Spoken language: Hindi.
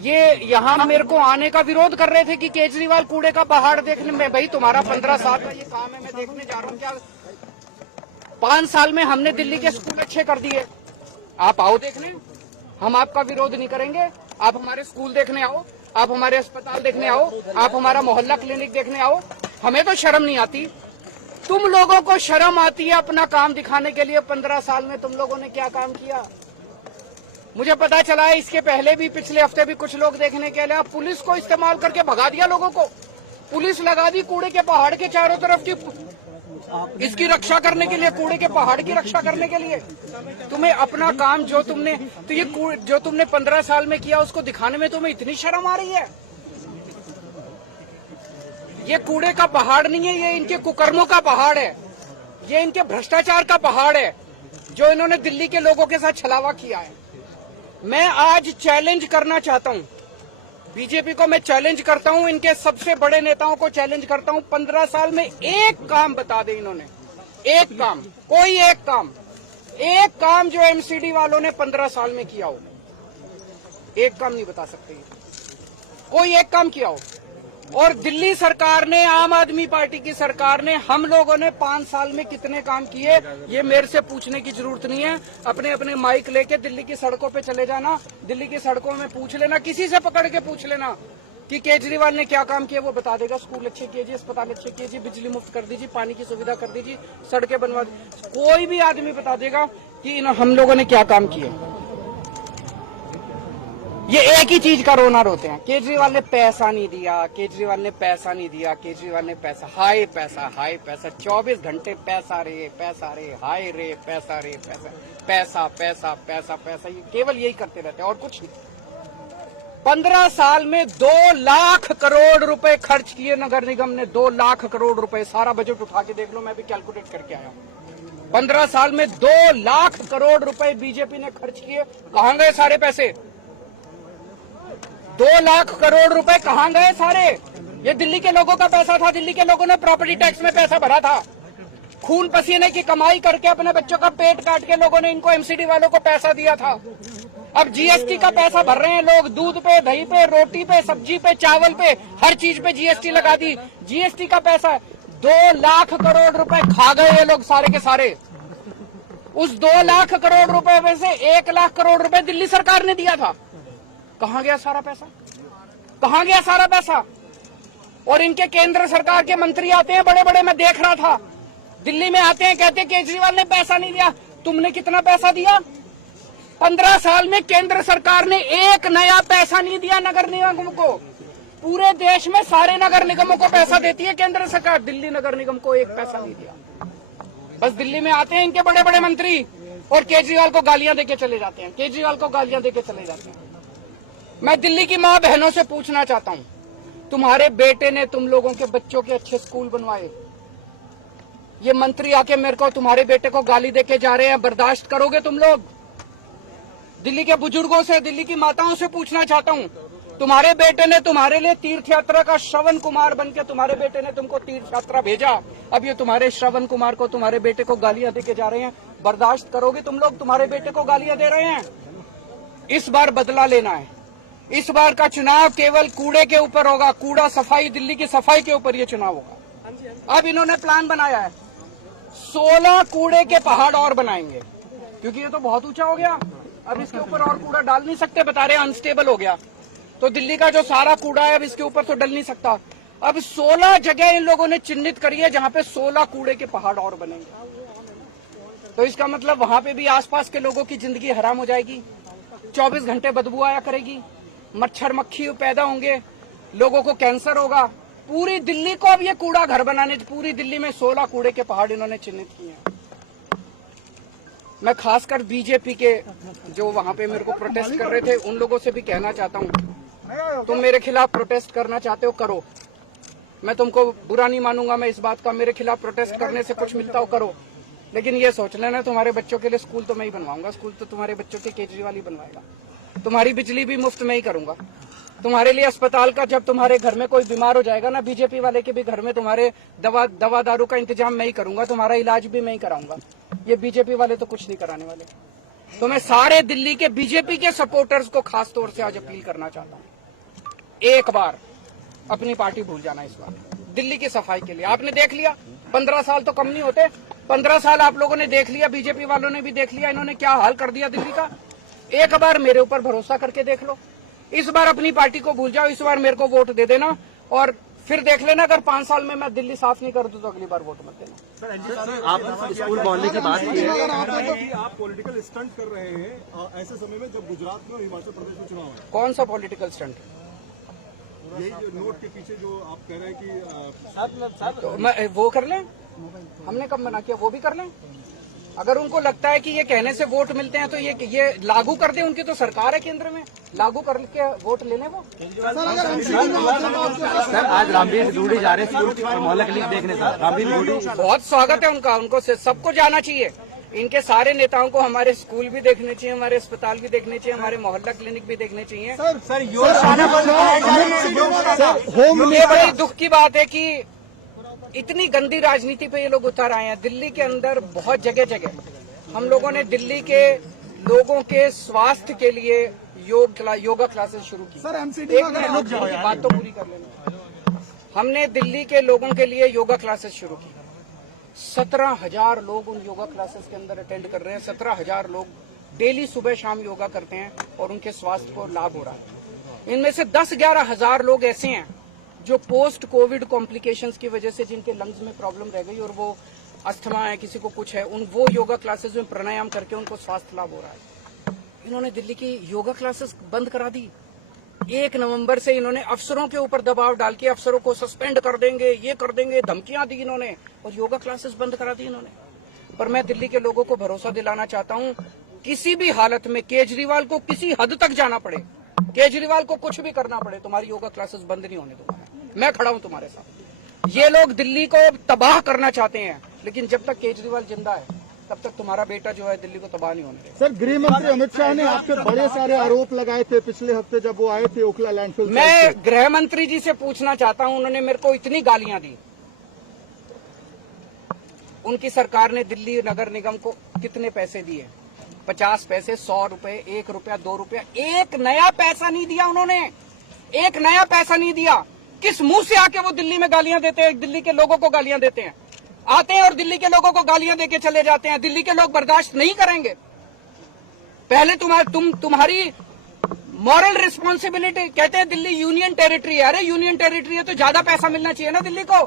ये यहाँ मेरे को आने का विरोध कर रहे थे कि केजरीवाल कूड़े का पहाड़ देखने में। भाई तुम्हारा 15 साल का ये काम है, मैं देखने जा रहा हूँ। क्या 5 साल में हमने दिल्ली के स्कूल अच्छे कर दिए, आप आओ देखने। हम आपका विरोध नहीं करेंगे, आप हमारे स्कूल देखने आओ, आप हमारे अस्पताल देखने आओ, आप हमारा मोहल्ला क्लिनिक देखने आओ। हमें तो शर्म नहीं आती, तुम लोगों को शर्म आती है अपना काम दिखाने के लिए। 15 साल में तुम लोगों ने क्या काम किया मुझे पता चला है। इसके पहले भी पिछले हफ्ते भी कुछ लोग देखने के लिए पुलिस को इस्तेमाल करके भगा दिया लोगों को। पुलिस लगा दी कूड़े के पहाड़ के चारों तरफ की, इसकी रक्षा करने के लिए, कूड़े के पहाड़ की रक्षा करने के लिए। तुम्हें अपना काम जो तुमने तो ये जो तुमने 15 साल में किया उसको दिखाने में तुम्हें इतनी शर्म आ रही है। ये कूड़े का पहाड़ नहीं है, ये इनके कुकर्मों का पहाड़ है, ये इनके भ्रष्टाचार का पहाड़ है जो इन्होंने दिल्ली के लोगों के साथ छलावा किया है। मैं आज चैलेंज करना चाहता हूं बीजेपी को, मैं चैलेंज करता हूं, इनके सबसे बड़े नेताओं को चैलेंज करता हूं। 15 साल में एक काम बता दे इन्होंने, एक काम, कोई एक काम जो एमसीडी वालों ने 15 साल में किया हो। एक काम नहीं बता सकते, कोई एक काम किया हो। और दिल्ली सरकार ने, आम आदमी पार्टी की सरकार ने, हम लोगों ने 5 साल में कितने काम किए ये मेरे से पूछने की जरूरत नहीं है। अपने अपने माइक लेके दिल्ली की सड़कों पे चले जाना, दिल्ली की सड़कों में पूछ लेना, किसी से पकड़ के पूछ लेना कि केजरीवाल ने क्या काम किया, वो बता देगा। स्कूल अच्छे कीजिए, अस्पताल अच्छे कीजिए, बिजली मुफ्त कर दीजिए, पानी की सुविधा कर दीजिए, सड़कें बनवा दीजिए, कोई भी आदमी बता देगा कि हम लोगों ने क्या काम किए। ये एक ही चीज का रोना रोते हैं, केजरीवाल ने पैसा नहीं दिया, केजरीवाल ने पैसा नहीं दिया, केजरीवाल ने पैसा, हाय पैसा, हाय पैसा, 24 घंटे पैसा रे, हाय रे, पैसा रे, पैसा, पैसा, पैसा, पैसा, ये केवल यही करते रहते हैं और कुछ नहीं। 15 साल में 2 लाख करोड़ रुपए खर्च किए नगर निगम ने, 2 लाख करोड़ रुपए। सारा बजट उठा के देख लो, मैं भी कैलकुलेट करके आया हूं। 15 साल में 2 लाख करोड़ रुपए बीजेपी ने खर्च किए। कहां गए सारे पैसे? 2 लाख करोड़ रुपए कहां गए सारे? ये दिल्ली के लोगों का पैसा था, दिल्ली के लोगों ने प्रॉपर्टी टैक्स में पैसा भरा था, खून पसीने की कमाई करके अपने बच्चों का पेट काट के लोगों ने इनको एमसीडी वालों को पैसा दिया था। अब जीएसटी का पैसा भर रहे हैं लोग, दूध पे, दही पे, रोटी पे, सब्जी पे, चावल पे, हर चीज पे जीएसटी लगा दी। जीएसटी का पैसा 2 लाख करोड़ रुपए खा गए ये लोग सारे के सारे। उस 2 लाख करोड़ रुपए में से 1 लाख करोड़ रुपए दिल्ली सरकार ने दिया था। कहां गया सारा पैसा? कहां गया सारा पैसा? और इनके केंद्र सरकार के मंत्री आते हैं बड़े बड़े, मैं देख रहा था, दिल्ली में आते हैं, कहते हैं केजरीवाल ने पैसा नहीं दिया। तुमने कितना पैसा दिया? 15 साल में केंद्र सरकार ने एक नया पैसा नहीं दिया नगर निगम को। पूरे देश में सारे नगर निगमों को पैसा देती है केंद्र सरकार, दिल्ली नगर निगम को एक पैसा नहीं दिया। बस दिल्ली में आते हैं इनके बड़े बड़े मंत्री और केजरीवाल को गालियां देके चले जाते हैं, केजरीवाल को गालियां देके चले जाते हैं। मैं दिल्ली की माँ बहनों से पूछना चाहता हूँ, तुम्हारे बेटे ने तुम लोगों के बच्चों के अच्छे स्कूल बनवाए, ये मंत्री आके मेरे को तुम्हारे बेटे को गाली देके जा रहे हैं, बर्दाश्त करोगे तुम लोग? दिल्ली के बुजुर्गों से, दिल्ली की माताओं से पूछना चाहता हूँ, तुम्हारे बेटे ने तुम्हारे लिए तीर्थ यात्रा का श्रवण कुमार बनके तुम्हारे बेटे ने तुमको तीर्थ यात्रा भेजा, अब ये तुम्हारे श्रवण कुमार को, तुम्हारे बेटे को गालियां देके जा रहे हैं, बर्दाश्त करोगे तुम लोग? तुम्हारे बेटे को गालियां दे रहे हैं। इस बार बदला लेना है। इस बार का चुनाव केवल कूड़े के ऊपर होगा, कूड़ा सफाई, दिल्ली की सफाई के ऊपर ये चुनाव होगा। अब इन्होंने प्लान बनाया है 16 कूड़े के पहाड़ और बनाएंगे, क्योंकि ये तो बहुत ऊंचा हो गया, अब इसके ऊपर और कूड़ा डाल नहीं सकते, बता रहे अनस्टेबल हो गया, तो दिल्ली का जो सारा कूड़ा है अब इसके ऊपर तो डल नहीं सकता। अब 16 जगह इन लोगों ने चिन्हित करी है जहां पे 16 कूड़े के पहाड़ और बनेंगे। तो इसका मतलब वहां पे भी आसपास के लोगों की जिंदगी हराम हो जाएगी, 24 घंटे बदबू आया करेगी, मच्छर मक्खी पैदा होंगे, लोगों को कैंसर होगा। पूरी दिल्ली को अब ये कूड़ा घर बनाने, पूरी दिल्ली में 16 कूड़े के पहाड़ इन्होंने चिन्हित किए हैं। मैं खासकर बीजेपी के जो वहां पे मेरे को प्रोटेस्ट कर रहे थे उन लोगों से भी कहना चाहता हूं, तुम मेरे खिलाफ प्रोटेस्ट करना चाहते हो करो, मैं तुमको बुरा नहीं मानूंगा, मैं इस बात का, मेरे खिलाफ प्रोटेस्ट करने से कुछ मिलता हो करो, लेकिन ये सोच लेना तुम्हारे बच्चों के लिए स्कूल तो मैं ही बनवाऊंगा, स्कूल तो तुम्हारे बच्चों के केजरीवाल ही बनवाएगा, तुम्हारी बिजली भी मुफ्त में ही करूंगा, तुम्हारे लिए अस्पताल का, जब तुम्हारे घर में कोई बीमार हो जाएगा ना, बीजेपी वाले के भी घर में तुम्हारे दवा दारू का इंतजाम मैं ही करूंगा, तुम्हारा इलाज भी मैं ही कराऊंगा। ये बीजेपी वाले तो कुछ नहीं कराने वाले। तो मैं सारे दिल्ली के बीजेपी के सपोर्टर्स को खास तौर से आज अपील करना चाहता हूं, एक बार अपनी पार्टी भूल जाना। इस बार दिल्ली की सफाई के लिए आपने देख लिया, 15 साल तो कम नहीं होते, 15 साल आप लोगों ने देख लिया, बीजेपी वालों ने भी देख लिया, इन्होंने क्या हाल कर दिया दिल्ली का। एक बार मेरे ऊपर भरोसा करके देख लो, इस बार अपनी पार्टी को भूल जाओ, इस बार मेरे को वोट दे देना और फिर देख लेना अगर 5 साल में मैं दिल्ली साफ नहीं कर दूं तो अगली बार वोट मत देना। आप स्कूल मोहल्ले की बात की है, आप पॉलिटिकल स्टंट कर रहे हैं ऐसे समय में जब गुजरात में और हिमाचल प्रदेश में चुनाव है। कौन सा पॉलिटिकल स्टंट? यही जो नोट के पीछे जो आप कह रहे हैं कि तो वो कर लें, हमने कब मना किया, वो भी कर लें। अगर उनको लगता है कि ये कहने से वोट मिलते हैं तो ये लागू कर दें, उनकी तो सरकार है केंद्र में, लागू करके वोट ले लें वो। सर आज रामवीर ढूंढी जा रहे स्कूल मोहल्ला क्लिनिक देखने सर, रामवीर ढूंढी बहुत स्वागत है उनका, उनको सबको जाना चाहिए। इनके सारे नेताओं को हमारे स्कूल भी देखने चाहिए, हमारे अस्पताल भी देखने चाहिए, हमारे मोहल्ला क्लिनिक भी देखने चाहिए। ये बड़ी दुख की बात है कि इतनी गंदी राजनीति पे ये लोग उतर आए हैं। दिल्ली के अंदर बहुत जगह जगह हम लोगों ने दिल्ली के लोगों के स्वास्थ्य के लिए योगा क्लासेस शुरू की। सर एमसीडी बात तो पूरी कर लेना। हमने दिल्ली के लोगों के लिए योगा क्लासेस शुरू की, 17,000 लोग उन योगा क्लासेस के अंदर अटेंड कर रहे हैं। 17,000 लोग डेली सुबह शाम योगा करते हैं और उनके स्वास्थ्य को लाभ हो रहा है। इनमें से 10-11 हजार लोग ऐसे हैं जो पोस्ट कोविड कॉम्प्लिकेशंस की वजह से जिनके लंग्स में प्रॉब्लम रह गई और वो अस्थमा है, किसी को कुछ है, वो योगा क्लासेस में प्राणायाम करके उनको स्वास्थ्य लाभ हो रहा है। इन्होंने दिल्ली की योगा क्लासेस बंद करा दी। 1 नवंबर से इन्होंने अफसरों के ऊपर दबाव डाल के अफसरों को सस्पेंड कर देंगे, ये कर देंगे, धमकियां दी इन्होंने और योगा क्लासेस बंद करा दी इन्होंने। पर मैं दिल्ली के लोगों को भरोसा दिलाना चाहता हूं, किसी भी हालत में केजरीवाल को किसी हद तक जाना पड़े, केजरीवाल को कुछ भी करना पड़े, तुम्हारी योगा क्लासेस बंद नहीं होने दूंगा। मैं खड़ा हूं तुम्हारे साथ। ये लोग दिल्ली को तबाह करना चाहते हैं, लेकिन जब तक केजरीवाल जिंदा है तब तक तुम्हारा बेटा जो है दिल्ली को तबाह नहीं होने देगा। सर गृह मंत्री अमित शाह ने आप पे बड़े सारे आरोप लगाए थे पिछले हफ्ते जब वो आए थे ओखला लैंडफिल। मैं गृह मंत्री जी से पूछना चाहता हूं, उन्होंने मेरे को इतनी गालियां दी। उनकी सरकार ने दिल्ली नगर निगम को कितने पैसे दिए? 50 पैसे, 100 रुपए, 1 रुपया, 2 रुपया, एक नया पैसा नहीं दिया उन्होंने, एक नया पैसा नहीं दिया। किस मुंह से आके वो दिल्ली में गालियां देते हैं, दिल्ली के लोगों को गालियां देते हैं, आते हैं और दिल्ली के लोगों को गालियां देके चले जाते हैं। दिल्ली के लोग बर्दाश्त नहीं करेंगे। पहले तुम्हारी मॉरल रिस्पॉन्सिबिलिटी, कहते हैं दिल्ली यूनियन टेरिटरी है। अरे यूनियन टेरिटरी है तो ज्यादा पैसा मिलना चाहिए ना दिल्ली को।